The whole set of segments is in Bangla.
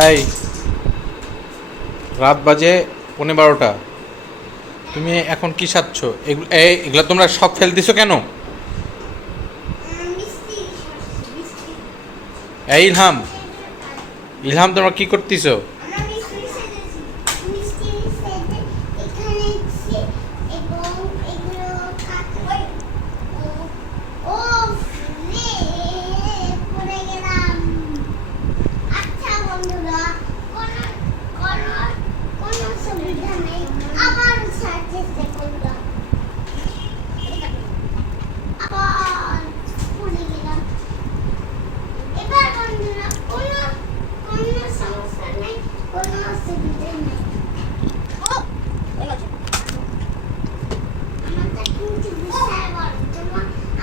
এই রাত বাজে 11:30। তুমি এখন কি সাজছ? এগুলো তোমরা সব ফেল দিছো কেন? এই ইলহাম, ইলহাম তোমরা কি করতেছো?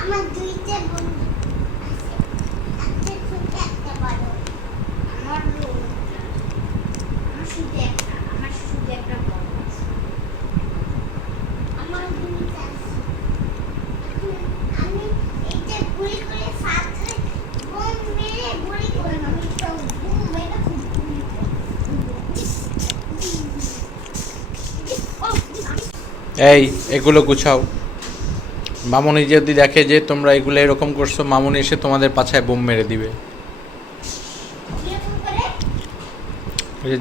আমার দুইটা বন্ধু আছে, একটা ছোট একটা বড়। আমার আমার শুধু একটা বড় আছে। আমার দুইটা আছে। আমি এইটা গুলি করে ফাটলে বোম মেরে গুলি করে আমি তো বুম মেরে খুব গুলি করে। এই এগুলো গুছাও। মামুনি যদি দেখে যে তোমরা এগুলো এরকম করছো, মামুনি এসে তোমাদের পাছায় বোম মেরে দিবে।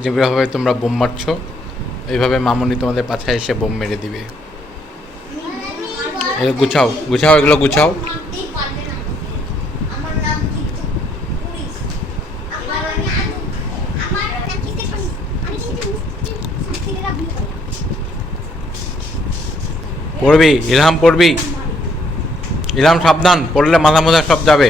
যেভাবে তোমরা বোম মারছো এইভাবে মামুনি তোমাদের পাছায় এসে বোম মেরে দিবে। এগুলো গুছাও, গুছাও, এগুলো গুছাও। পড়বি ইলহাম, পড়বি ইলহাম, সাবধান, পড়লে মাথা মোথা সব যাবে।